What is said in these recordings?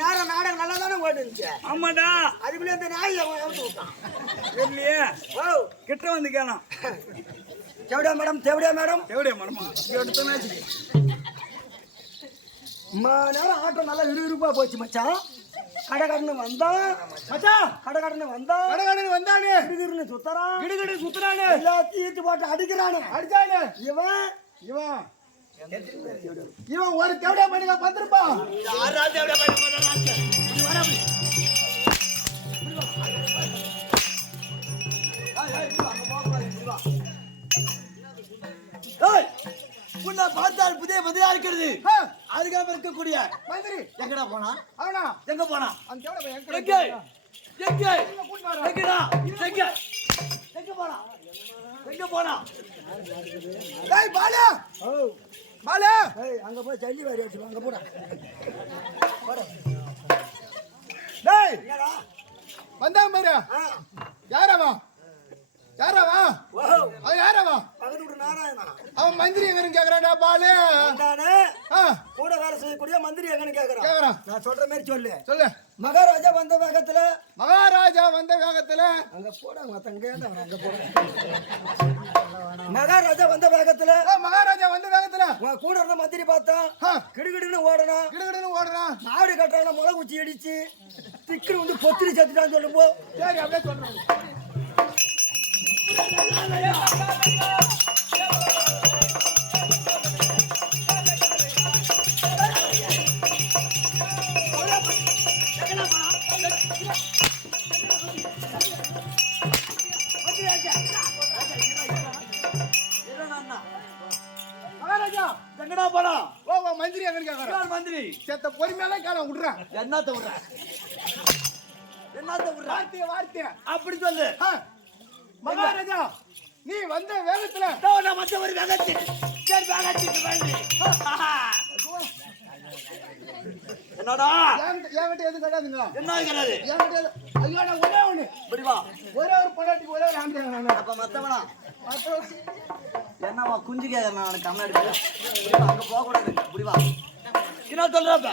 நேரம் நாடகம் நல்லா தானே ஓடுச்சு. ஆமாடா, அதுக்குள்ள இந்த நாய் இல்லையே. கிட்ட வந்து கேளாம். தேவடியா மேடம், தேவடியா மேடம், தேவடியா மேடமா எடுத்த மேட்ச் நேரம் ஆட்டம் நல்லா விறுவிறுப்பா போச்சு மச்சான். கடகடன்னு வந்தா மச்சான், கடகடன்னு வந்தா கடகடன்னு வந்தானே, கிடுகிடுன்னு சுத்தறான், கிடுகிடு சுத்துறானே, எல்லாத்தையும் ஈத்து போட்டு அடிக்கிறானே, அடிச்சானே. இவன் இவன் ஒரு தேவடியா பண்ணிக்க பத்திருப்பான். யாரா தேவடியா பண்ணி உன்னை பார்த்தால் புதிய மதியா இருக்கிறது. அதுக்காக இருக்கக்கூடிய மந்திரி எங்கடா போனா? அவனா எங்க போனா? எங்க எங்க எங்கடா எங்க எங்க போனா? எங்க போனா? டேய் பாலா, பாலா, அங்க போய் ஜல்லி வாரி வச்சு அங்க போடா. டேய் வந்தான் பாரு. யாரவா? யாரவா? அவன் யாரவா? பக்கத்து வீட்டு நாராயணா. அவன் மந்திரி எங்க கேக்குறான்டா பாலு. கூட வேலை செய்ய இருக்கக்கூடிய மந்திரி எங்கன்னு கேக்குறான். கேக்குறான். நான் சொல்ற மாதிரி சொல்லு. சொல்லு. மகாராஜா வந்த வேகத்துல அங்க போடாங்க தங்க அங்க போட. மகாராஜா வந்த வேகத்துல உன் கூட இருந்த மந்திரி பார்த்தா கிடுகிடுன்னு ஓடணும். நாடு கட்டான முளை குச்சி அடிச்சு திக்கு வந்து பொத்திரி சத்துட்டான்னு சொல்லும்போ சரி அப்படியே சொல்றேன். மகாராஜா எங்கடா போனா? ஓ மந்திரி எங்க கேக்குறான். மந்திரி செத்த பொறுமையால கால விடுறான். என்னத்த விடுறான்? வார்த்தை அப்படி சொல்லு. மகாராஜா நீ வந்த வேகத்துல நான் வந்த ஒரு வேகத்தில் என்னடா என்கிட்ட எதுவும் கிடையாதுங்க. என்ன கிடையாது என்கிட்ட? ஐயோ நான் ஒரே ஒண்ணு புரிவா ஒரே ஒரு பொண்டாட்டி ஒரே ஒரு ஆம்பளை நான். அப்ப மத்தவனா என்னவா குஞ்சு கேக்குறேன் நான் கம்மாடி அங்க போக கூடாது புரிவா. என்ன சொல்றப்ப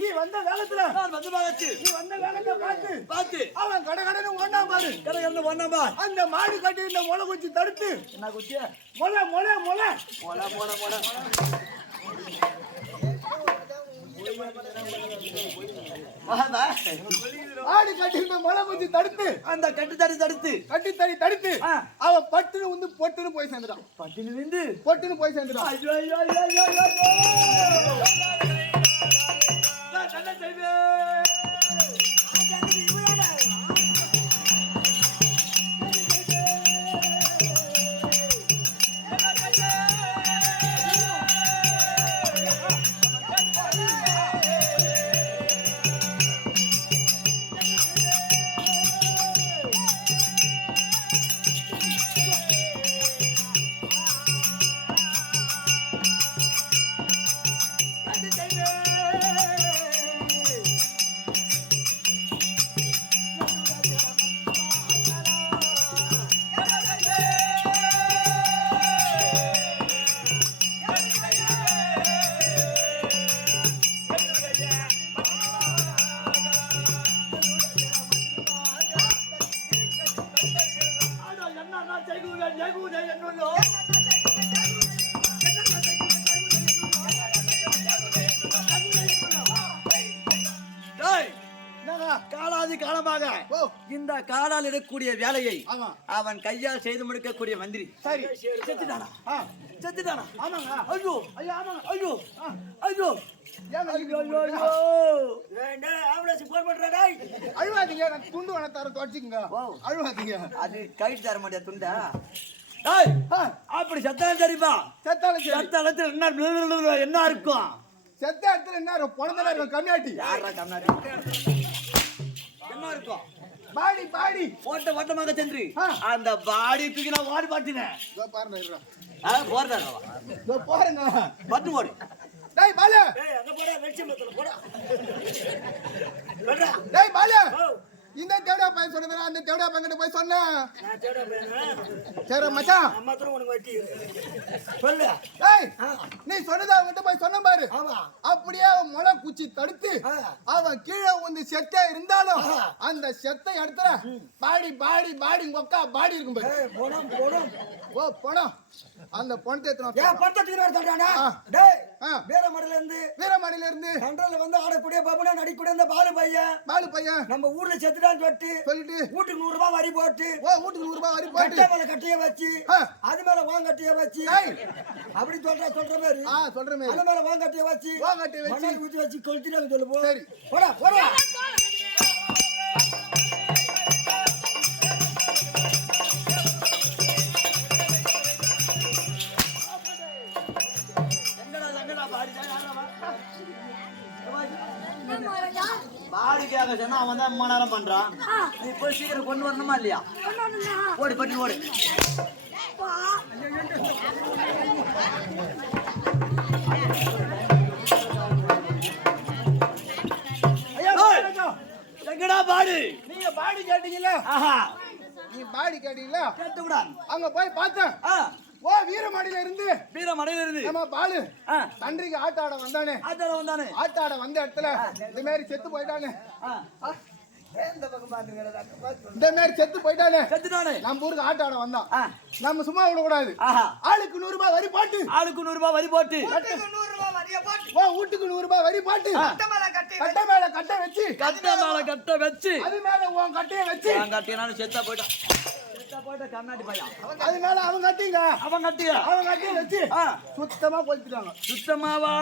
நீ வந்த காலத்துல நான் வந்து பாத்து நீ வந்த காலத்தை பார்த்து அவன் கடகடன்னு ஒண்ணா பாரு கடகடன்னு ஒண்ணா பாரு. அந்த மாடு கட்டி இந்த முளை குச்சி தடுத்து என்ன குச்சி முளை முளை முளை முளை முளை முளை ஆடி கட்டி முளை குச்சி தடுத்து அந்த கட்டி தடுத்து அவன் பட்டுன்னு வந்து பொட்டுன்னு போய் சேர்ந்துட்டான். பட்டுன்னு நின்று பொட்டுன்னு போய் சேர்ந்துட்டான். காலாதி காலமாக இந்த காலால் எடுக்கக்கூடிய வேலையை அவன் கையால் செய்து முடிக்கக்கூடிய மந்திரி சரி செத்துட்டானா? செத்துட்டானா? ஆமாங்க. ஐயோ ஐயோ ஆமாங்க. ஐயோ ஐயோ அழுவாதீங்க. துண்டு வனத்தார தொடச்சிங்க. அழுவாதீங்க. அது கைட்டு தர மாட்டியா துண்டா? அப்படி செத்தாலும் சரிப்பா. செத்தாலும் என்ன இருக்கும்? செத்த இடத்துல என்ன இருக்கும்? பொணந்தல இருக்கும். கம்மியாட்டி யாரா கம்மியாட்டி என்ன இருக்கும்? பாடி பாடி ஓட்ட ஓட்டமாக சென்று அந்த பாடி தூக்கி நான் ஓடி பாட்டினேன். போறேங்க பட்டு ஓடி. டேய் பாலு அங்க போடா வெட்சமத்துல போடா. டேய் பாலு இந்த தேவடா பையன் சொன்னதா அந்த தேவடா பையன்கிட்ட போய் சொன்னேன். நான் தேவடா பையனா? சரி மச்சான் அம்மா தர உனக்கு வட்டி சொல்லு. டேய் நீ சொன்னதா அவன்கிட்ட போய் சொன்ன பாரு. ஆமா அப்படியே அவன் முளை குச்சி தடுத்து அவன் கீழே வந்து செத்தே இருந்தாலும் அந்த செத்தை இடத்துல பாடி பாடி பாடி ஒக்கா பாடி இருக்கும் பாரு. போணும் போணும் ஓ போணும் அந்த பொணத்தை ஏத்துறோம். ஏன் பொணத்தை தீர தள்றானே? டேய் வீரமடியில இருந்து கண்டல வந்து ஆடக்கூடிய பாபுனா நடிக்கூடிய அந்த பாலு பையன் நம்ம ஊர்ல செத்துடான்னு சொல்லிட்டு வீட்டுக்கு 100 ரூபாய் வரி போட்டு வீட்டுக்கு 100 ரூபாய் வரி போட்டு கட்டை மேல கட்டைய வச்சு அது மேல வாங்கட்டிய வச்சு அப்படி சொல்ற மாதிரி அது மேல வாங்கட்டிய வச்சு மணல் ஊத்தி வச்சு கொளுத்திட்டாங்க சொல்லு போ. சரி போடா போடா. பாடிக்காக சொன்னா அவன் தான் 3 நேரம் பண்றான். நீ போய் சீக்கிரம் கொண்டு வரணுமா இல்லையா? ஓடி பட்டி ஓடு. எங்கடா பாடி? நீங்க பாடி கேட்டீங்கல்ல? நீ பாடி கேட்டீங்களா? கேட்டு விடா. அங்க போய் பார்த்தேன் ஓ வீரமணியில இருந்து நம்ம பாலு தன்றிக்கு ஆட்டாட வந்தானே ஆட்டாட வந்த இடத்துல இந்த மாதிரி செத்து போயிட்டானே இந்த மாதிரி செத்து போயிட்டானே நம்ம ஊருக்கு ஆட்டாட வந்தான் நம்ம சும்மா விட கூடாது ஆளுக்கு 100 ரூபாய் வரி போட்டு வீட்டுக்கு 100 ரூபாய் வரி போட்டு கட்ட மேல கட்ட வச்சு அது மேல உன் கட்டைய வச்சு செத்தா போயிட்டான் கர்நாடி பையன் அது மேல அவன் கட்டிய வச்சு சுத்தமா கொளுத்துட்டாங்க சுத்தமாவா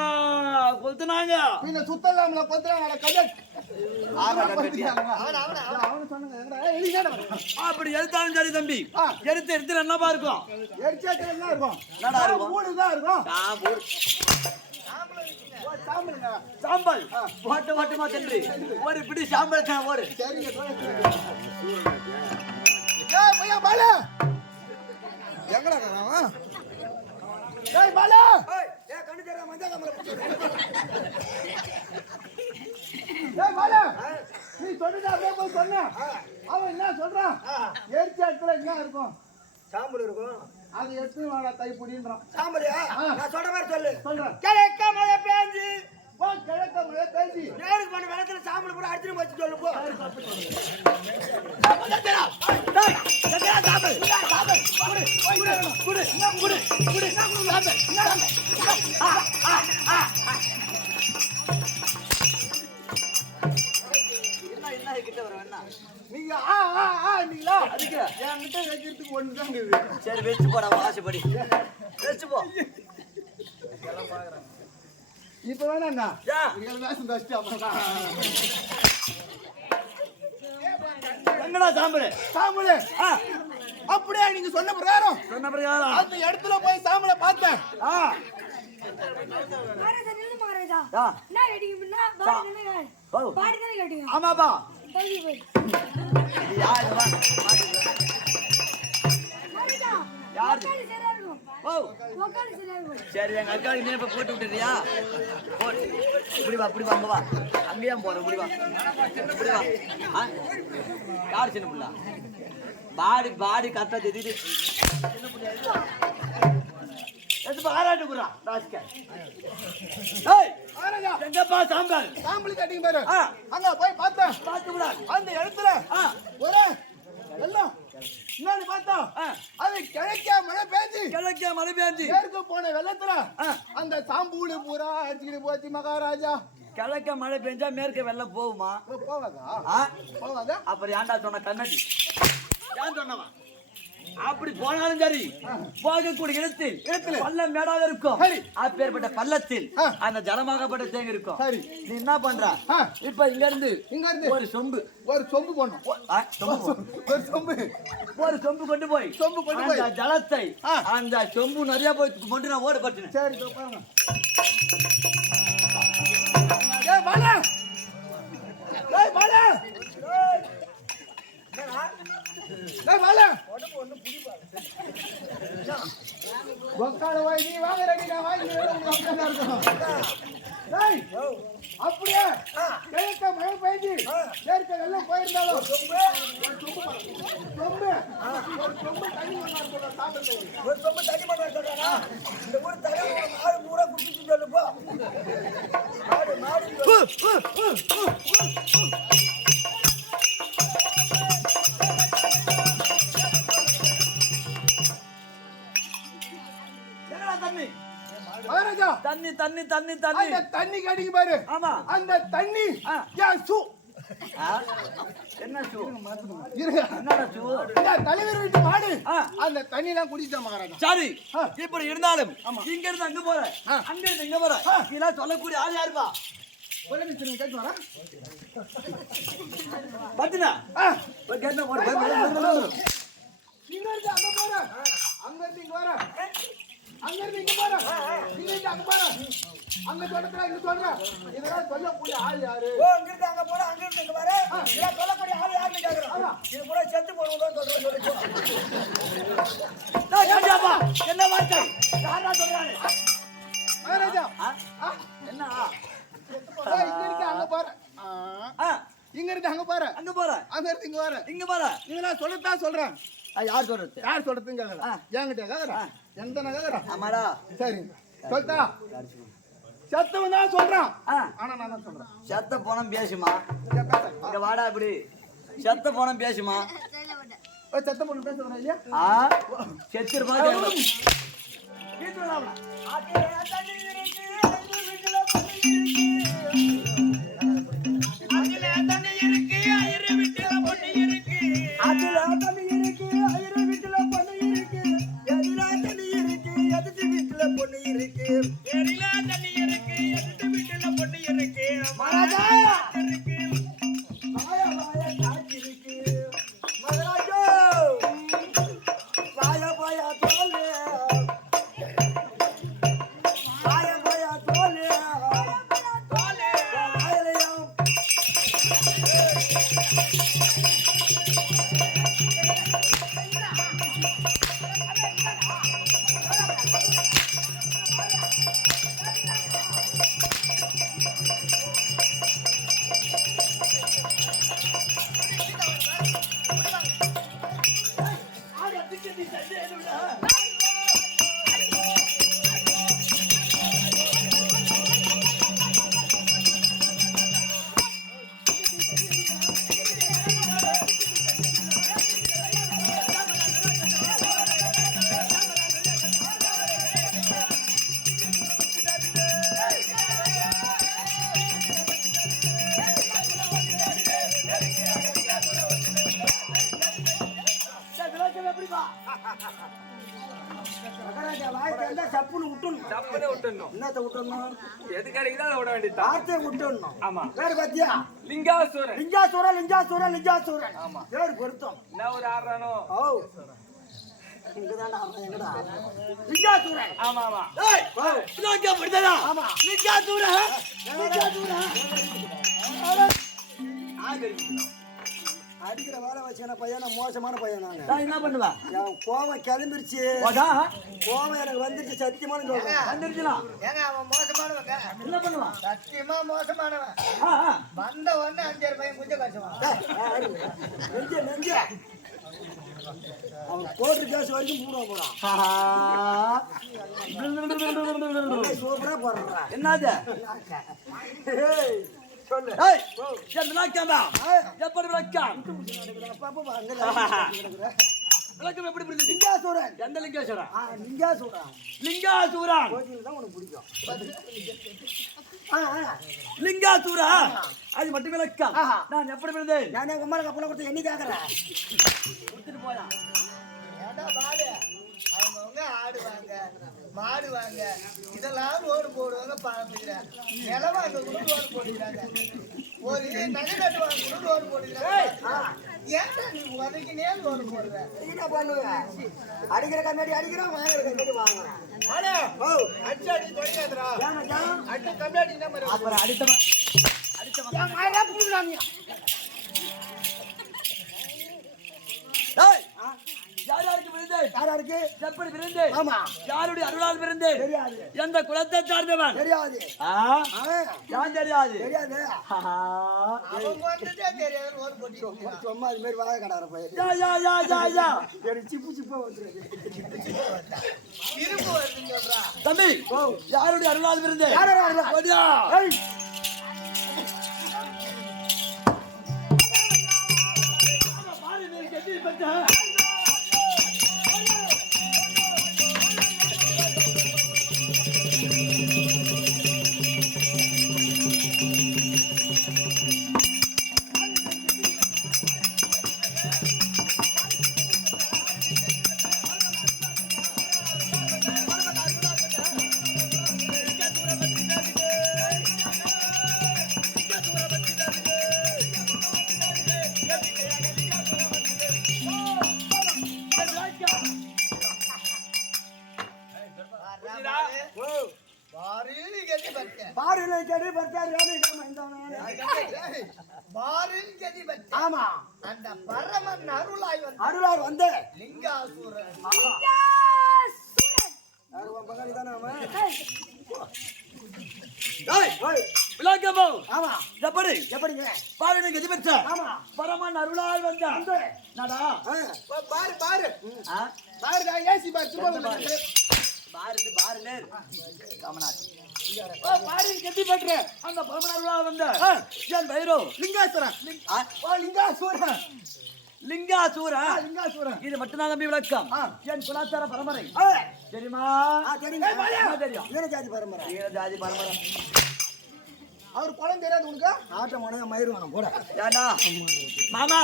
கொளுத்துனாங்க பின்ன சுத்தம் இல்லாமல கொளுத்துறாங்க கஜக் அப்படி எடுத்தாலும் சரி தம்பி எடுத்து என்னப்பா இருக்கும் சாம்பல் ஓட்டமா சென்று ஒரு பிடி சாம்பல் ஓடு நீ சொன்னா போய் சொன்ன அவன் என்ன சொல்றான் எரிச்ச இடத்துல என்ன இருக்கும் சாம்பல் இருக்கும் அது எடுத்து வாடா கைப்பிடின்றான் சாம்பலியா நான் சொல்ற மாதிரி சொல்றேன் கிழக்க மழை பேஞ்சு கிழக்க மழை பேஞ்சு நேருக்கு போன வெள்ளத்துல சாம்பல் கூட அடிச்சு வச்சு சொல்லு போ நீங்க என்கிட்ட வைக்கிறதுக்கு ஒண்ணுதான் சரி வச்சு போடா ஆசைப்படி வச்சு போ இப்ப வேணா எங்கடா சாம்பல் அப்படியே நீங்க சொன்ன பிரகாரம் அந்த இடத்துல போய் சாம்பலை பார்த்தேன் ஆமாப்பா சரி எங்க அக்காவுக்கு நீ இப்ப போட்டு விட்டுறியா இப்படி வா அங்க வா அங்கேயா போற இப்படி வா யார் சின்ன பிள்ளை பாடி கரெக்டா தெரியுது ஆராட்டு போறான் எங்கப்பா சாம்பல் கட்டிங்க பாரு அங்க போய் பார்த்தேன் அந்த இடத்துல ஒரு எல்லாம் இன்னொன்னு பார்த்தோம் அது கிழக்க மழை பேஞ்சு மேற்கு போன வெள்ளத்துல அந்த சாம்பூடு பூரா அடிச்சுக்கிட்டு போச்சு மகாராஜா கிழக்க மழை பெஞ்சா மேற்க வெள்ளம் போகுமா போவாதா அப்புறம் ஏன்டா சொன்ன கண்ணடி ஏன் சொன்னவன் அப்படி போனாலும் சரி போகக்கூடிய இடத்தில் பள்ளம் மேடாக இருக்கும் அப்பேற்பட்ட பள்ளத்தில் அந்த ஜலமாகப்பட்ட தேங்க இருக்கும் நீ என்ன பண்ற இப்ப இங்க இருந்து ஒரு சொம்பு போடணும் ஒரு சொம்பு கொண்டு போய் அந்த ஜலத்தை அந்த சொம்பு நிறைய போய் கொண்டு நான் ஓட பட்டுனேன் சரி அப்படியே கிழக்க மழை பெய்ஞ்சு மேற்க வெள்ளம் போயிருந்தாலும் ஒரு சொம்பு தண்ணி மண்ணா சொல்றானா இந்த ஊர் தலைவர் மாடு பூரா குடிச்சு சொல்லு போ மாடு மகாராஜா தண்ணி தண்ணி கடிக்கு பாரு ஆமா அந்த தண்ணி என்ன ஷூ என்னடா ஷூ தலைவர் வீட்டு மாடு அந்த தண்ணி எல்லாம் குடிச்சா மகாராஜா சரி இப்படி இருந்தாலும் இங்க இருந்து அங்க போற அங்க இருந்து இங்க போற இதெல்லாம் சொல்லக்கூடிய ஆள் யாருப்பா ஒரு நிமிஷம் கேட்டு வரா பாத்தினா கேட்னா போற இங்க இருந்து அங்க போற அங்க இருந்து இங்க வர அங்க இருந்து இங்க போற இங்க இருந்து அங்க போற அங்க சொல்றா இங்க சொல்றா இதெல்லாம் சொல்லக்கூடிய ஆள் யாரு இங்க இருந்து அங்க போற அங்க இருந்து இங்க வர இதெல்லாம் சொல்லக்கூடிய ஆள் யாருன்னு கேக்குறேன் இது கூட செத்து போறவங்க சொல்றேன் என்ன வார்த்தை யாரா சொல்றாங்க மகாராஜா என்ன இங்க இருந்து அங்க போற இங்க இருந்து அங்க போற அங்க போற அங்க இருந்து இங்க வர இங்க போற இதெல்லாம் சொல்லத்தான் சொல்றேன் யார் சொல்றது? யார் சொல்றதுன்னு கேக்குறேன். என்கிட்ட கேக்குறேன். எந்த நான் கேக்குறேன். ஆமாடா. சரி சொல்லிட்டா. சத்தவன் தான் சொல்றான். ஆனா நான் தான் சொல்றேன். செத்த போனம் பேசுமா. இங்க வாடா இப்படி. செத்த போனம் பேசுமா. சத்த பொண்ணு பேசுறேன் இல்லையா? செத்துருப்பா. வீட்டுல வாடா. அடிக்கிற வேலை வச்சுன பையன் மோசமான பையன். நான் என்ன பண்ணுவேன்? என் கோவம் கிளம்பிருச்சு. கோவம் எனக்கு வந்துருச்சு. சத்தியமான சொல்றேன். வந்துருச்சுலாம். ஏங்க அவன் மோசமானவங்க. என்ன பண்ணுவான்? சத்தியமா மோசமானவன். வந்த உடனே 5 பையன் குஞ்ச காசுவான். நெஞ்ச அவன் கோர்ட்டு கேஸ் வரைக்கும் போடுவான் போறான். சூப்பரா போடுறான். என்னது? சொல்லு. எப்படி விளக்கம்? விளக்கம் எப்படி புரிஞ்சது? லிங்காசூரன். எந்த லிங்கேஸ்வரன்? லிங்காசூரன். லிங்காசூரன் தான் உனக்கு பிடிக்கும். லிங்காசூரா அது மட்டும் விளக்கம். நான் எப்படி விழுந்தேன்? நான் உங்க அம்மா கப்பல கொடுத்து என்ன கேக்குறேன்? கொடுத்துட்டு போயா. ஏண்டா பாலு அவங்கவுங்க ஆடுவாங்க மாடுவாங்க இதெல்லாம் ஓடு போடுவாங்க பாத்துக்கிறேன். நிலவாங்க குடு ஓடு போடுகிறாங்க. ஒரு நகை நட்டுவாங்க குடு ஓடு போடுகிறாங்க. ஏன்டா நீ உதைக்கினே ஓடு போடுற? என்ன பண்ணுவ? அடிக்கிற கண்ணாடி அடிக்கிறோம், வாங்குற கண்ணாடி வாங்குறோம். மாடே ஓ அடிச்சு அடி தொலைக்காதடா. ஏன்டா அடி கண்ணாடி என்ன மாதிரி அப்புறம் அடித்தவன் ஏன் மாடா புடுறாங்க? டேய் யாருக்கு விழுந்தேன்? யாருக்கு எப்படி விழுந்தேன்? ஆமா யாருடைய அருளால் விழுந்தேன்? தெரியாது. எந்த குலத்தை சார்ந்தவன்? தெரியாது. யான் தெரியாது. தெரியாது. அவங்க வந்ததே தெரியாது. ஓடு போட்டு சும்மா அது மாதிரி வாய கடார பையன். யா சிப்பு சிப்பா வந்துருது. இரும்பு வருதுன்னு சொல்றா. தம்பி யாருடைய அருளால் விழுந்தேன்? யாரோட அருளால்? ஓடியா. ஆமா அந்த பரமன் அருளாய் வந்த லிங்காசூரன். பங்காளி தானே அவன். விளக்கமோ ஆமா எப்படி எப்படிங்க பாருங்க கதி பெற்ற ஆமா பரமன் அருளால் வந்தான் நடா பாரு பாரு ஆ பாருடா ஏசி பாரு சும்மா வந்து பாருங்க கமனாட் பாரு கெட்டி பண்ற அந்த பரமன் அருளால் வந்த என் பைரோ லிங்காசுரன் லிங்காசுரன் லிங்காசூரா லிங்காசுரன் இது மட்டும்தான் தம்பி விளக்கம் என் குலாச்சார பரம்பரை தெரியுமா தெரியுங்க தெரியும் வீரஜாதி பரம்பரை வீரஜாதி பரம்பரை அவர் குழந்தை தெரியாது உனக்கு ஆட்டம் உனக்கு மயிர் வேணும் போட ஏண்டா மாமா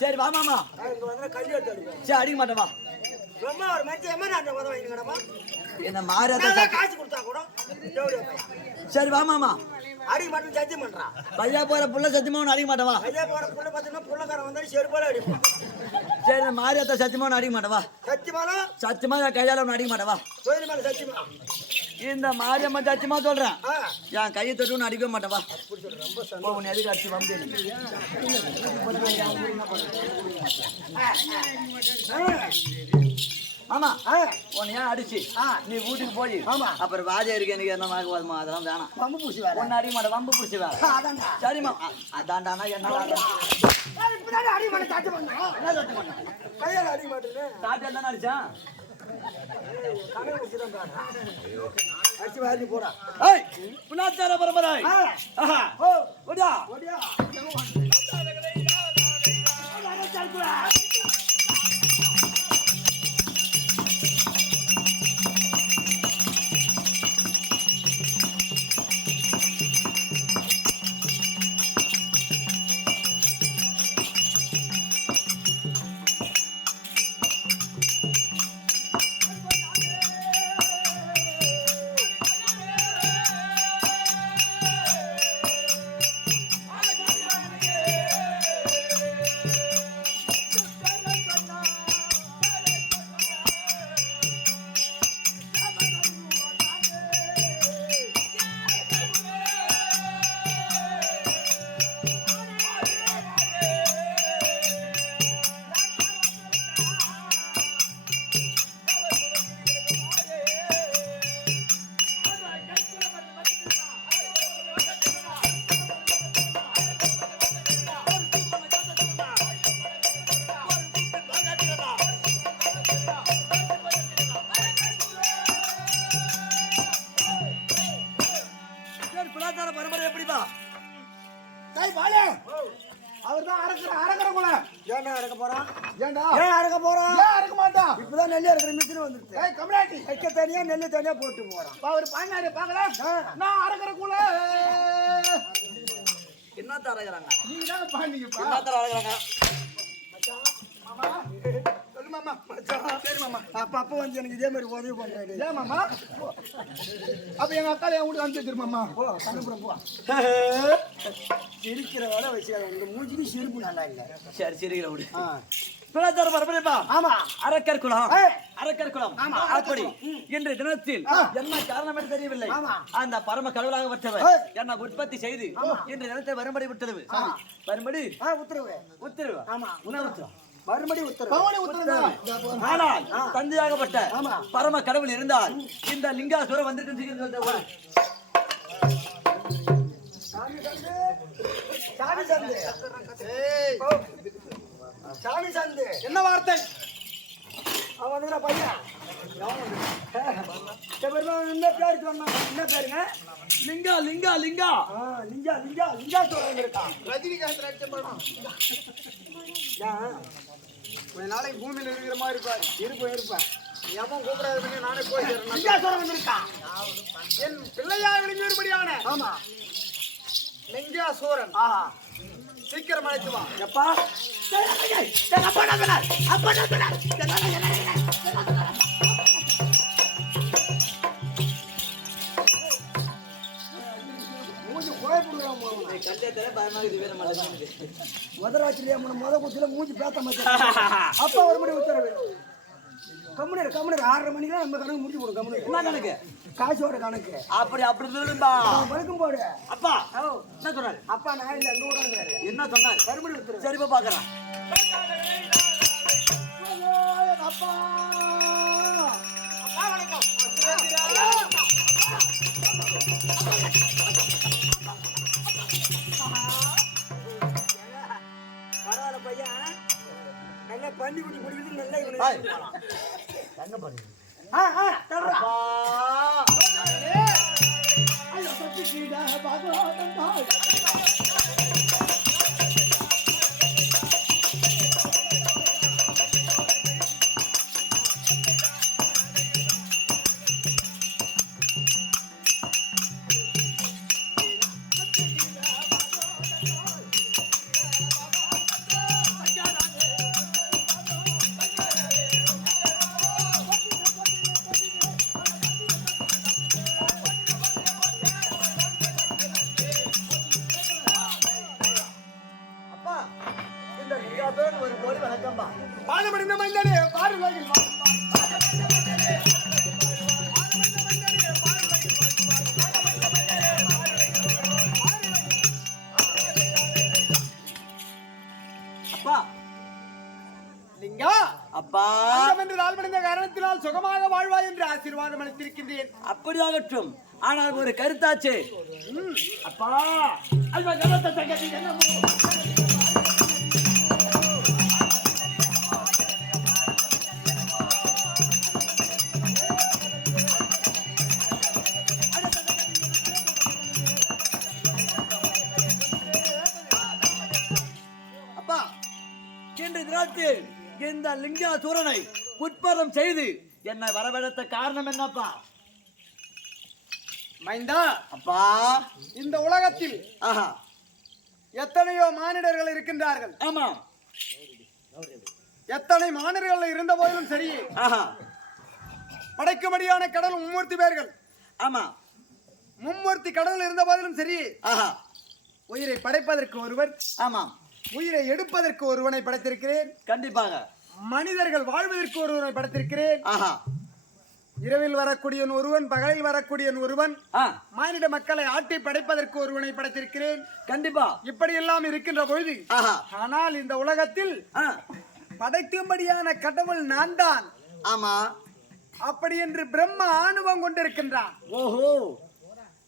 சரி வா மாமா இங்க வந்து கல்வி எடுத்து அடிப்போம் சரி அடிக்க மாட்டேன் வா ரொம்ப ஒரு மனுஷன் எம்மன் அந்த உதவ வாங்கிக்கடமா என்ன மாறாத காசு கொடுத்தா கூட சரி வா மாமா அடிக்க மாட்டேன் சத்தியம் பண்றான் பையா போற புள்ள சத்தியமா ஒன்று அடிக்க மாட்டேன் வா ஐயா போற புள்ள பார்த்தீங்கன்னா புள்ளக்காரன் வந்தாலும் செருப்பால அடிப்போம் சரி இந்த மாரியாத்த சத்தியமா ஒன்று அடிக்க மாட்டேன் வா சத்தியமானா சத்தியமா கையால ஒன்று அடிக்க மாட்டேன் வா கோயில் மேல சத்தியமா இந்த மாரியம்மா சத்தியமா சொல்றேன் ஆ என் கையை தொட்டு ஒன்று அடிக்க மாட்டேன் வா உன்னை எதுக்கு அடிச்சு வம்பு ஆமா உன்னை ஏன் அடிச்சு நீ வீட்டுக்கு போய் ஆமா அப்புறம் வாஜா இருக்கு எனக்கு என்ன மாதிரி அதெல்லாம் வேணாம் வம்பு பூசி வேற ஒன்னு அடிக்க மாட்டேன் வம்பு பிடிச்சி வேற அதான்டா சரிம்மா அதான்டானா என்ன இப்பதான் அடி மாட்டேன் சத்தியம் பண்ணா என்ன சத்தியம் பண்ண கையால அடி மாட்டேன்னு சாப்பிட்டு தானே அடிச்சான் கணக்கு முடிச்சுதான் காட்டுறான் அடிச்சு வாரி போடா ஏய் புனாச்சார பரம்பரை ஆஹா ஓ ஓடியா ஓடியா புனாச்சார பரம்பரை எப்படிப்பா டேய் பாலே அவர்தான் அரக்கற குல ஏன்டா அரக்க போறான் ஏன்டா ஏன் அரக்க போறான் ஏன் அரக்க மாட்டான் இப்பதான் நெல்லி அரக்கற மிஷின் வந்துருச்சு ஏய் கம்லாட்டி வைக்க தனியா நெல்லி தனியா போட்டு போறான் அவர் பாஞ்சாரே பார்க்கல நான் அரக்கற குல என்ன தரகறாங்க நீங்க தான் பாண்டிங்கப்பா என்ன தரகறாங்க மாமா சொல்லு மாமா மச்சான் சரி மாமா அப்ப வந்து எனக்கு இதே மாதிரி உதவி பண்றாரு ஏன் மாமா அப்ப எங்க அக்கா என் வீட்டுக்கு அனுப்பிச்சு வச்சிரு மாமா போ கண்டுபுறம் போ சிரிக்கிற வேலை வச்சு இந்த மூஞ்சிக்கு சிரிப்பு நல்லா இல்ல சரி சரிகிற விடு புனாச்சார பரம்பரைப்பா ஆமா அரக்கர் குலம் அரக்கர் குலம் அப்படி இன்றைய தினத்தில் என்ன காரணம் என்று தெரியவில்லை அந்த பரம கடவுளாக வற்றவர் என்ன உற்பத்தி செய்து இன்றைய தினத்தை வரும்படி விட்டது வரும்படி உத்தரவு உத்தரவு ஆமா உணவு மறுபடி உத்தரவு ஆனால் தந்தையாகப்பட்ட பரம கடவுள் இருந்தால் இந்த லிங்காசுரம் வந்திருக்கு சாமி சந்து சாமி சந்து என்ன வார்த்தை அவன் வந்துடா பையன் என்ன பேரு சொன்னா என்ன பேருங்க லிங்கா லிங்கா லிங்கா லிங்கா லிங்கா லிங்கா சொல்றாங்க இருக்கான் ரஜினிகாந்த் நடிச்ச படம் கொஞ்ச நாளைக்கு பூமியில இருக்கிற மாதிரி இருப்பார் இருப்பேன் எவன் கூப்பிடாது நானே போய் லிங்கா சொல்ற வந்திருக்கான் என் பிள்ளையாக விழுந்தபடியான ஆமா லிங்கா சூரன் சீக்கிரம் அழைத்து வா எப்பா முதராட்சியில முத குச்சில மூஞ்சி பேத்த மாட்டேன் அப்பா ஒரு மணி உத்தரவு கம்முனர் 6:30 மணிக்கு நம்ம கணக்கு முடிச்சு போடும் கம்முனர் என்ன கணக்கு காசோட கணக்கு அப்படி சொல்லும்பா வணக்கம் போடு அப்பா என்ன சொன்னாரு அப்பா நான் இல்ல அங்க விடாங்க என்ன சொன்னாரு மறுபடியும் உத்தரவு சரிப்பா பாக்குறேன் அப்பா அப்பா வணக்கம் பண்ணி குட்டி பிடிக்கிறது நல்லா எங்க பாருங்க அப்பா ஐயோ சத்தி கீழ பாகோட்டம் பாய் ஒரு கோடி வணக்கம்பா பாலமடைந்த மன்னனே பாருலகில் அப்பா லிங்கா அப்பா என்று ஆள்மடைந்த காரணத்தினால் சுகமாக வாழ்வாய் என்று ஆசீர்வாதம் அளித்திருக்கின்றேன். அப்படியாகட்டும். ஆனால் ஒரு கருத்தாச்சு அப்பா அல்வா கலத்த தங்கதி என்னமோ இந்த லிங்காசூரனை உட்பதம் செய்து என்னை வரவழைத்த காரணம் என்னப்பா? மைந்தா அப்பா இந்த உலகத்தில் ஆஹா எத்தனையோ மானிடர்கள் இருக்கின்றார்கள். ஆமா எத்தனை மானிடர்கள் இருந்த போதிலும் சரி ஆஹா படைக்கும்படியான கடவுள் மும்மூர்த்தி பேர்கள். ஆமா மும்மூர்த்தி கடவுள் இருந்த போதிலும் சரி ஆஹா உயிரை படைப்பதற்கு ஒருவர், ஆமா உயிரை எடுப்பதற்கு ஒருவனை படைத்திருக்கிறேன். கண்டிப்பாக மனிதர்கள் வாழ்வதற்கு ஒருவனை படைத்திருக்கிறேன். ஆஹா இரவில் வரக்கூடியவன் ஒருவன், பகலில் வரக்கூடியவன் ஒருவன், மானிட மக்களை ஆட்டி படைப்பதற்கு ஒருவனை படைத்திருக்கிறேன். கண்டிப்பா இப்படி எல்லாம் இருக்கின்ற பொழுது ஆனால் இந்த உலகத்தில் படைக்கும்படியான கடவுள் நான் தான். ஆமா அப்படி என்று பிரம்மா ஆணவம் கொண்டிருக்கின்றான். ஓஹோ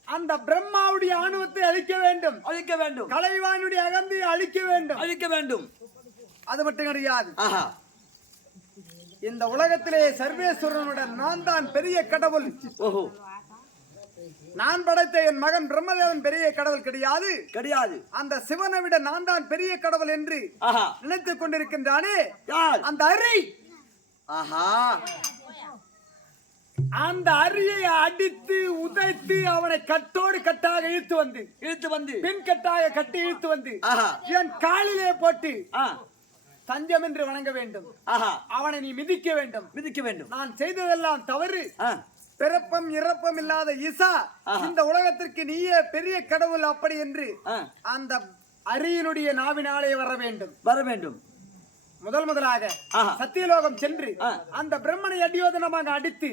அந்த பிரம்மாவுடைய ஆணவத்தை அழிக்க வேண்டும், அழிக்க வேண்டும். கலைவானுடைய அகந்தையை அழிக்க வேண்டும், அழிக்க வேண்டும். அது மட்டும் கிடையாது. ஆஹா இந்த உலகத்திலே சர்வேஸ்வரனுடன் நான் தான் பெரிய கடவுள். ஓஹோ நான் படைத்த என் மகன் பிரம்மதேவன் பெரிய கடவுள் கிடையாது, கிடையாது. அந்த சிவனை விட நான் தான் பெரிய கடவுள் என்று நினைத்துக் கொண்டிருக்கின்றானே அந்த அரி. ஆஹா அந்த அரியை அடித்து உதைத்து அவனை கட்டோடு கட்டாக இழுத்து வந்து பின் கட்டாக கட்டி இழுத்து வந்து என் காலிலே போட்டு தஞ்சம் என்று வணங்க வேண்டும். அவனை நீ மிதிக்க வேண்டும். நான் செய்ததெல்லாம் தவறு. பிறப்பம் இறப்பம் இல்லாத ஈசா, இந்த உலகத்திற்கு நீயே பெரிய கடவுள் அப்படி என்று அந்த அரியினுடைய நாவினாலே வர வேண்டும். முதலாக சத்தியலோகம் சென்று அந்த பிரம்மனை அடியோதனமாக அடித்து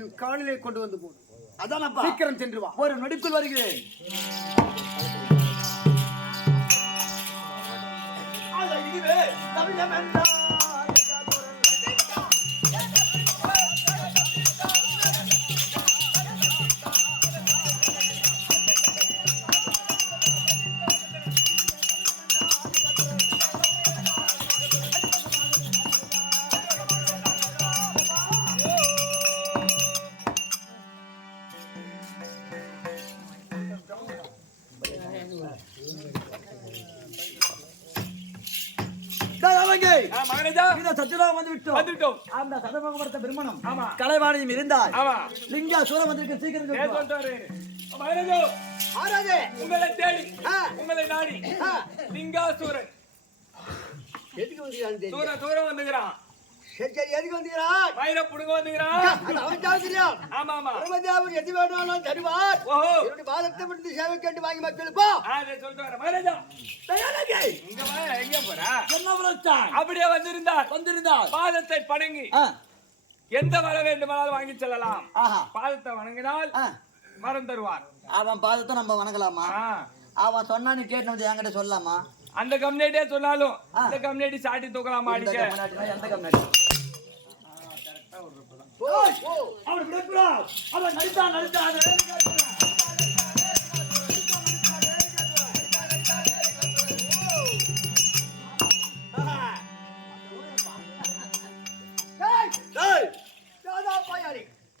என் காலிலே கொண்டு வந்து போடு. அதான் சீக்கிரம் சென்று வா. ஒரு நொடிக்குள் வருகிறேன். கலைவாணியும் இருந்தால் லிங்காசூரம் வந்திருக்க சீக்கிரம் உங்களை தேடி உங்களை நாடி லிங்காசூரன் தூரம் வந்துகிறான். எதுக்கு வந்துகிறான்? மயிரை புடுங்க வந்துகிறான். அவன் தெரியும். ஆமா ஆமா பிரம்மதேவர் எது வேணாலும் தருவார். ஓஹோ என்னுடைய பாதத்தை விட்டு சேவை கேட்டு வாங்கி மக்கள் போ. சொல்லிட்டு வரேன். மயிரஜா இங்க வா, எங்க போறா? அப்படியே வந்திருந்தார் பாதத்தை பணங்கி எந்த வர வேண்டுமானாலும் வாங்கி செல்லலாம். பாதத்தை வணங்கினால் மரம் தருவார். அவன் பாதத்தை நம்ம வணங்கலாமா? அவன் சொன்னா நீ கேட்டு என்கிட்ட சொல்லலாமா? அந்த கம்யூனிட்டியே சொன்னாலும் இந்த கம்யூனிட்டி சாட்டி தூக்கலாமா? அடிக்க எந்த கம்யூனிட்டி? அவன் நடித்தான்.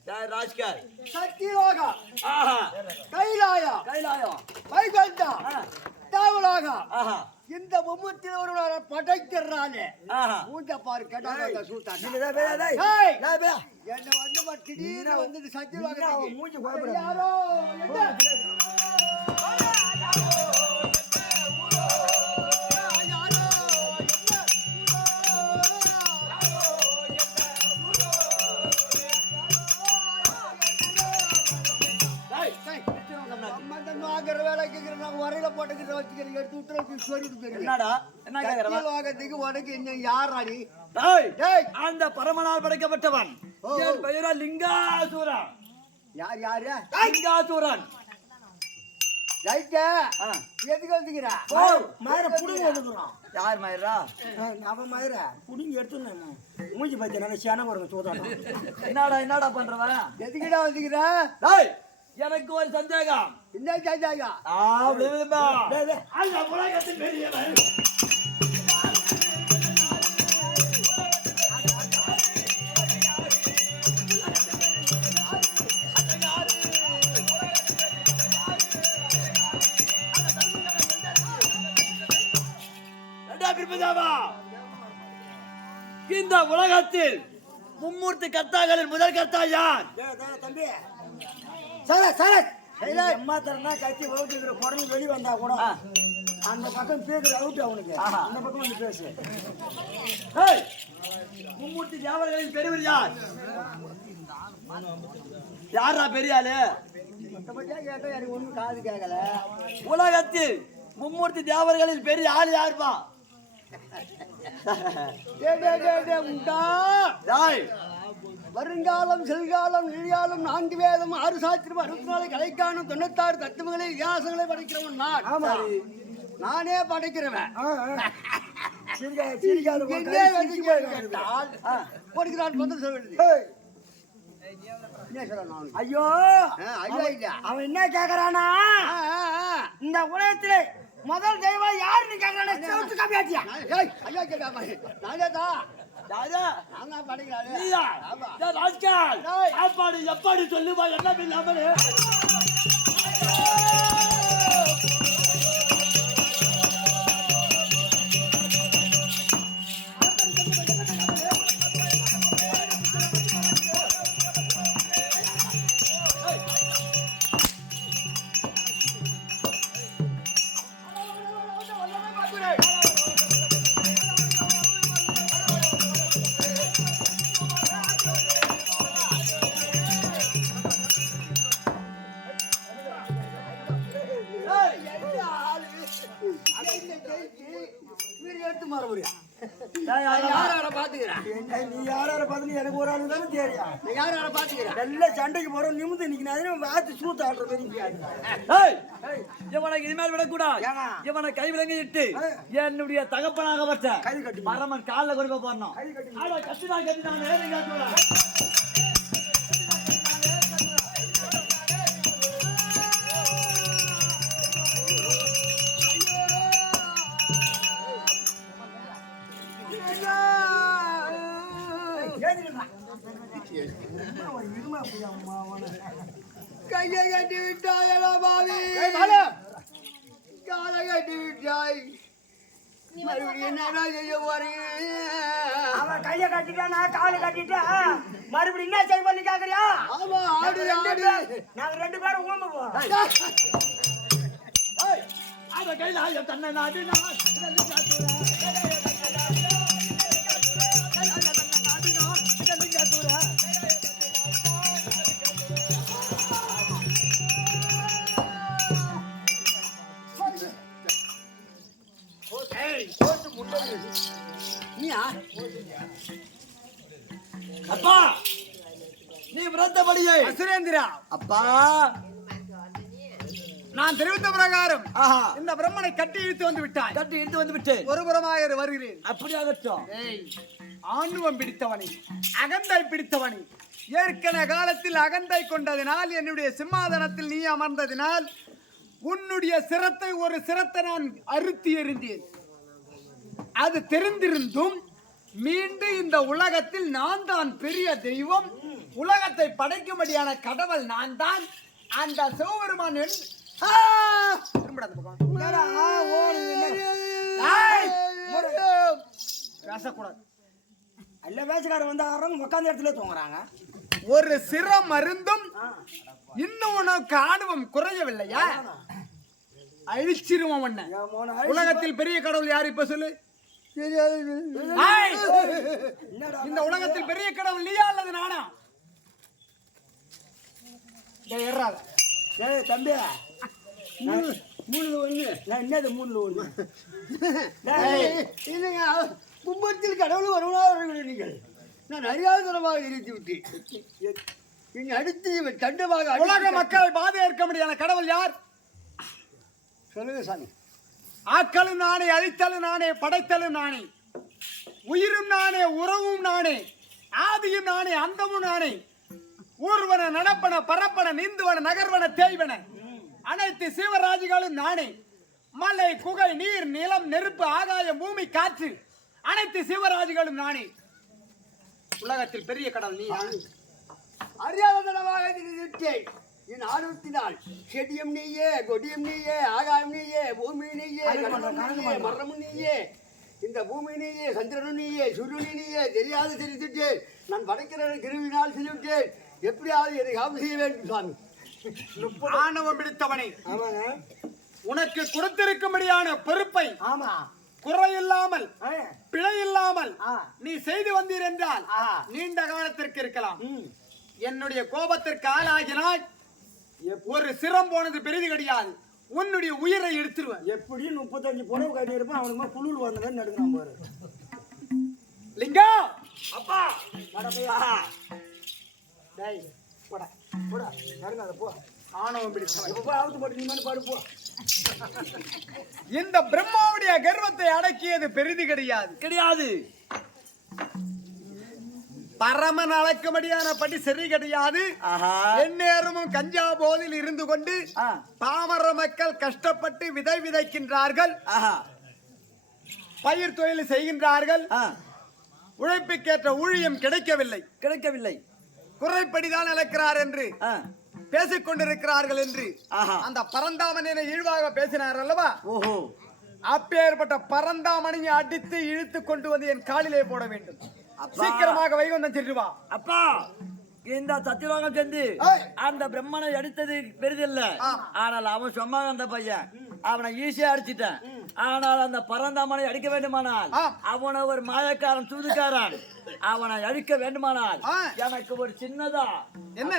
ராஜ்கார் சத்தியலோகா ஆஹா கைலாயா கைலாயம் வைகுண்டா தேவலோகா ஆஹா இந்த மும்மூர்த்தியில் ஒருவரை படைக்கிறானே ஆஹா மூஞ்ச பாரு கேட்டாங்க சூத்தாங்க டேய் என்ன வந்து திடீர்னு வந்து சத்தியலோகா மூஞ்சி கோபப்படுற யாரோ என்ன வரையில போட்டுக்கிற வச்சுக்கிறீங்க எடுத்து விட்டு சொல்லிட்டு போயிருங்க என்னடா என்ன கேக்குறவா லோகத்துக்கு உனக்கு இன்னும் யாராடி டேய் அந்த பரமனால் படைக்கப்பட்டவன் என் பெயரா லிங்காசூரன் யார் யாரு லிங்காசூரன் ரைட்ட எதுக்கு வந்துக்கிறா மயிர புடுங்க வந்துக்கிறோம் யார் மயிரா அவன் மயிர புடுங்க எடுத்துன்னு மூஞ்சி பத்தி நல்லா சேன வருங்க சோதாட்டம் என்னடா பண்றவன் எதுக்குடா வந்துக்கிற டேய் எனக்கு ஒரு சந்தேகம் என்ன சாஜாயா விழுதுமா அந்த உலகத்தின் பெரியவன் இந்த உலகத்தில் மும்மூர்த்தி கர்த்தாக்களின் முதல் கர்த்தா யார்? தம்பி சரத் அம்மா தரனா கத்தி வளர்த்துக்கிற குடல் வெளி வந்தா கூட அந்த பக்கம் பேசுற அவுட் அவனுக்கு அந்த பக்கம் வந்து பேசு மும்மூர்த்தி தேவர்களின் பெரியவர் யார்? யாரா பெரிய ஆளு? கேட்டா எனக்கு ஒண்ணும் காது கேட்கல உலகத்தில் மும்மூர்த்தி தேவர்களின் பெரிய ஆள் யாருப்பா? வருங்காலம் செல்காலம் நிழகாலம் 4 வேதம் 6 சாஸ்திரம் 64 கலைக்காணும் 96 தத்துவங்களை வியாசங்களை படைக்கிறவன் நான். நானே படைக்கிறவன். கொடுக்கிறான் வந்து சொல்ல வேண்டியது. ஐயோ அவன் என்ன கேக்குறானா இந்த உலகத்திலே முதல் தெய்வம் யாருன்னு கேக்குறானா? சாப்பாடு எப்பாடி சொல்லுவா என்ன இல்லாமல் எனக்கு ஒரு ஆளு தானே தெரியும். நல்ல சண்டைக்கு போறோம் நிமிந்து நிக்கணும் வாத்து சூத்து ஆடுற மாதிரி இவனை இனிமேல் விடக்கூடாது. இவனை கை விலங்கி இட்டு என்னுடைய தகப்பனாக வச்ச மரமன் காலில் கொண்டு போறோம். கையை கட்டி விட்டாய் பாவி, காலை கட்டி விட்டாய். மறுபடியும் என்னடா செய்ய போறீங்க? அவன் கையை கட்டிட்டா காலை கட்டிட்டா மறுபடியும் என்ன செய்வோம் கேக்குறியா? ஆமா ஆடு ஆடு நாங்க 2 பேரும் ஊம்ப போறோம். கையில தன்னை நாடு அப்பா நீ விரத்தபடியே சுரேந்திரா, அப்பா நான் தெரிவித்த பிரகாரம் இந்த பிரம்மனை கட்டி இழுத்து வந்து விட்டாய். கட்டி இழுத்து வந்து விட்டேன். ஒரு புறமாக வருகிறேன். அப்படியாகட்டும். ஆணுவம் பிடித்தவனை, அகந்தை பிடித்தவனை, ஏற்கனவே காலத்தில் அகந்தை கொண்டதினால் என்னுடைய சிம்மாதனத்தில் நீ அமர்ந்ததினால் உன்னுடைய சிரத்தை ஒரு சிரத்தை நான் அறுத்தி எறிந்தேன். அது தெரிந்திருந்தும் மீண்டும் இந்த உலகத்தில் நான் தான் பெரிய தெய்வம், உலகத்தை படைக்கும்படியான கடவுள் நான் தான். அந்த சிவபெருமான் திரும்படா அந்த பக்கம். பேசக்கூடாது. அல்ல வேசக்காரன் வந்து ஆடுறவங்க உட்காந்த இடத்துல தூங்குறாங்க. ஒரு சிற மருந்தும் இன்னும் உனக்கு ஆணவம் குறையவில்லையா? அழிச்சிருவோம் உன்னை. உலகத்தில் பெரிய கடவுள் யாரு இப்ப சொல்லு? இந்த உலகத்தில் பெரிய கடவுள் நீயா அல்லது நானா? தம்பி மூணுல ஒண்ணு. நான் என்னது மூணுல ஒண்ணு? இல்லைங்க, கும்பத்தில் கடவுள் வருவனாக நீங்கள் நான் அறியாதனமாக நிறுத்தி விட்டு அடுத்து தண்டமாக உலக மக்களை பாதை ஏற்க முடியாத கடவுள் யார்? சொல்லுங்க சாமி. ஆக்களும் நானே, அழித்தலும் நானே, படைத்தலும் நானே, உயிரும் நானே, உறவும் நானே, ஆதியும் நானே, அந்தமும் நானே, ஊர்வன நடப்பன பரப்பன நீந்துவன நகர்வன தேய்வன அனைத்து சிவராஜிகளும் நானே. மலை குகை நீர் நிலம் நெருப்பு ஆகாயம் பூமி காற்று அனைத்து சிவராஜிகளும் நானே. உலகத்தில் பெரிய கடவுள் நீ. அறியாதனமாக நிறுத்தேன். என் ஆர்வத்தினால் செடியும் நீயே, கொடியும் நீயே, ஆகாயம் நீயே, பூமி நீயே, மரமும் நீயே, இந்த பூமி நீயே, சந்திரனும் நீயே, சூரியனும் நீயே, தெரியாது தெரிவித்துட்டேன். நான் படைக்கிற கிருவினால் சொல்லிவிட்டேன். எப்படியாவது எனக்கு காப்பு செய்ய வேண்டும் சாமி. ஆணவம் பிடித்தவனே, ஆமாங்க, உனக்கு கொடுத்திருக்கும்படியான பொறுப்பை ஆமா குறை இல்லாமல் பிழை இல்லாமல் நீ செய்து வந்தீர் என்றால் நீண்ட காலத்திற்கு இருக்கலாம். என்னுடைய கோபத்திற்கு ஆளாகினாய் ஒரு சிரம் போனது பெரிது கிடையாது. உன்னுடைய உயிரை எடுத்துருவேன். எப்படி 35 புடவை கட்டி இருப்பான். அவனுக்கு குளிர் வந்ததுன்னு நடுக்கிறான் பாரு. லிங்கம் அப்பா டேய் போடா போடா நடுங்காத போ. ஆணவம் பிடிச்சவன் இப்போ போய் அவுத்து போட்டு நீ மாதிரி பாரு போ. இந்த பிரம்மாவுடைய கர்வத்தை அடக்கியது பெரிது கிடையாது. கிடையாது. பரமன் அளக்கும்படியான படி சரி கிடையாது. எந்நேரமும் கஞ்சா போதில் இருந்து கொண்டு பாமர மக்கள் கஷ்டப்பட்டு விதை விதைக்கின்றார்கள், பயிர் தொழில் செய்கின்றார்கள். உழைப்புக்கேற்ற ஊழியம் கிடைக்கவில்லை. குறைப்படிதான் இழக்கிறார் என்று பேசிக் கொண்டிருக்கிறார்கள் என்று அந்த பரந்தாமன் என இழிவாக பேசினார் அல்லவா? ஓஹோ, அப்பேற்பட்ட பரந்தாமனை அடித்து இழுத்து கொண்டு வந்து என் காலிலே போட வேண்டும். சீக்கிரமாக வைகுந்தம் சென்று வா. அப்பா, இந்த சத்தியலோகம் சென்று அந்த பிரம்மனை அடித்தது பெரிதில்ல. ஆனால் அவன் சும்மா அந்த பையன் அவனை ஈஸியா அடிச்சிட்டான். ஆனால் அந்த பரந்தாமனை அடிக்க வேண்டுமானால் அவனை ஒரு மாயக்காரன் சூதுக்காரன் அவனை அழிக்க வேண்டுமானால் எனக்கு ஒரு சின்னதா என்ன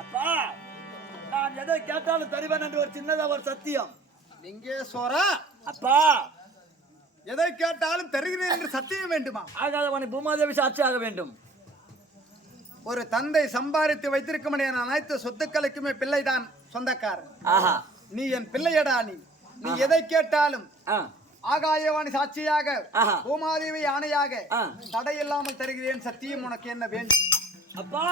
அப்பா, நான் எதை கேட்டாலும் தருவேன் என்று ஒரு சின்னதா ஒரு சத்தியம். லிங்கேஸ்வரா, அப்பா, எதை கேட்டாலும் தருகிறேன் என்று சத்தியம் வேண்டுமா? ஆகாதவனை பூமாதேவி சாட்சியாக வேண்டும். ஒரு தந்தை சம்பாதித்து வைத்திருக்க முடியாத அனைத்து சொத்துக்களுக்குமே பிள்ளைதான் சொந்தக்காரன். நீ என் பிள்ளையடா. நீ எதை கேட்டாலும் ஆகாயவாணி சாட்சியாக பூமாதேவி ஆணையாக தடையில்லாமல் தருகிறேன். சத்தியம் உனக்கு என்ன வேண்டும்? அப்பா,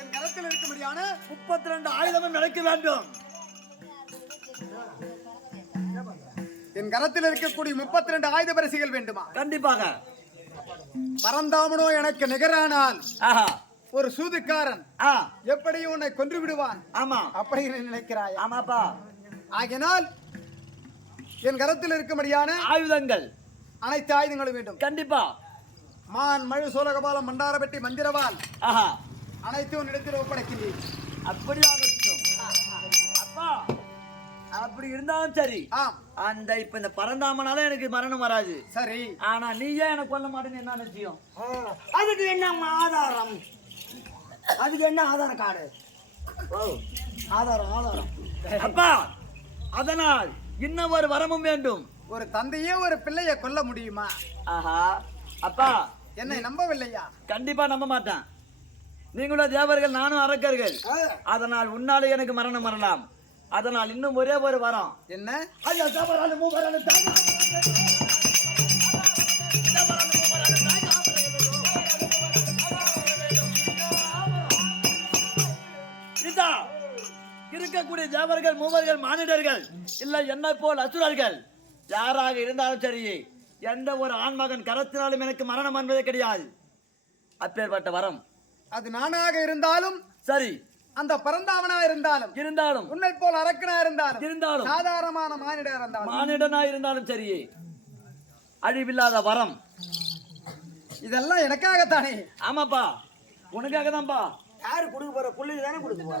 என் கரத்தில் இருக்கும்படியான 32 ஆயுதமும் நடக்க வேண்டும். என் கரத்தில் இருக்கக்கூடிய 32 ஆயுத பரிசுகள் வேண்டுமா? கண்டிப்பாக. பரந்தாமனோ எனக்கு நிகரானால் ஒரு சூதுக்காரன் எப்படி உன்னை கொன்று விடுவான். ஆமா, அப்படி நினைக்கிறாய்? ஆமாப்பா. ஆகினால் என் கரத்தில் இருக்கும்படியான ஆயுதங்கள் அனைத்து ஆயுதங்களும் வேண்டும். கண்டிப்பா. மான் மழு சோழகபாலம் மண்டாரப்பட்டி மந்திரவால் அனைத்தும் உன்னிடத்தில் ஒப்படைக்கின்றேன். அப்படி ஆகட்டும். அப்பா, அப்படி இருந்தாலும் சரி. அந்த இப்ப இந்த பரந்தாமனால எனக்கு மரணம் வராது. சரி, ஆனா நீயே எனக்கு கொல்ல மாட்டேன்னு என்ன நிச்சயம்? அதுக்கு என்ன ஆதாரம்? அதுக்கு என்ன ஆதார கார்டு? ஆதாரம். அப்பா, அதனால் இன்னும் ஒரு வரமும் வேண்டும். ஒரு தந்தையே ஒரு பிள்ளையை கொல்ல முடியுமா? அப்பா, என்னை நம்பவில்லையா? கண்டிப்பா நம்ப மாட்டேன். நீங்களும் தேவர்கள், நானும் அரக்கர்கள். அதனால் உன்னாலே எனக்கு மரணம் வரலாம். அதனால் இன்னும் ஒரே ஒரு வரம். என்ன? ஐயா தேவரான மூவரான இதா இருக்கக்கூடிய தேவர்கள், மூவர்கள், மானிடர்கள், இல்லை என்னை போல் அசுரர்கள் யாராக இருந்தாலும் சரி, எந்த ஒரு ஆண்மகன் கரத்தினாலும் எனக்கு மரணம் என்பதே கிடையாது. அப்பேற்பட்ட வரம். அது நானாக இருந்தாலும் சரி, அந்த பரந்தாமனா இருந்தாலும் உன்னை போல் அரக்கனா இருந்தாலும் சாதாரணமான மானிடனா இருந்தாலும் சரி, அழிவில்லாத வரம். இதெல்லாம் எனக்காகத்தானே? ஆமாப்பா, உனக்காக தான்ப்பா. யாரு கொடுக்க போற? புள்ளைக்கு தானே கொடுக்க போற.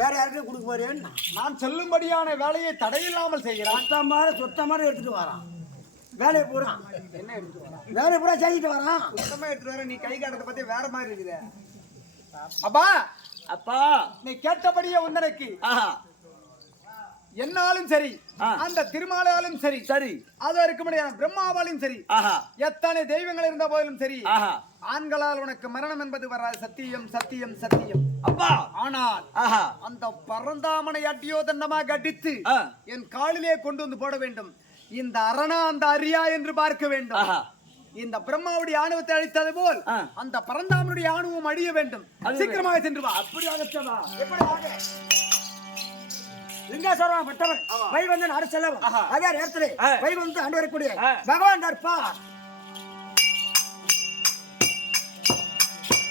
வேற யாருக்கும் கொடுக்க போறேன்னு நான் சொல்லும்படியான வேலையை தடையில்லாமல் செய்கிறான். சுத்தமாக எடுத்துட்டு வரான். வேலையை பூரா என்ன எடுத்து வரான்? வேலையை பூரா செஞ்சுட்டு வரான். சுத்தமா எடுத்து வர. நீ கை காட்டுறத பத்தி வேற மாதிரி இருக்குது. அப்பா, அப்பா, நீ கேட்டபடியே உந்தனைக்கு என்னாலும் சரி, அந்த திருமாலாலும் சரி, சரி, அது இருக்கும்படியான பிரம்மாவாலும் சரி, எத்தனை தெய்வங்கள் இருந்த போதிலும் சரி, ஆண்களால் உனக்கு மரணம் என்பது வராது. சத்தியம், சத்தியம், சத்தியம். அப்பா, ஆனால் அந்த பரந்தாமனை அடியோ தண்டமாக அடித்து என் காலிலே கொண்டு வந்து போட வேண்டும். இந்த அரணா அந்த அரியா என்று பார்க்க வேண்டும். இந்த பிரம்மாவுடைய ஆணவத்தை அழித்தது போல் அந்த பரந்தாமனுடைய ஆணவம் அழிய வேண்டும். சீக்கிரமாக சென்று வா. அப்படி அகற்றமா? எப்படி லிங்கேஸ்வரன் பெற்றவன் வைவந்தன் அரசெல்லவன் அதே நேரத்திலே வைவந்து ஆண்டு வரக்கூடிய பகவான்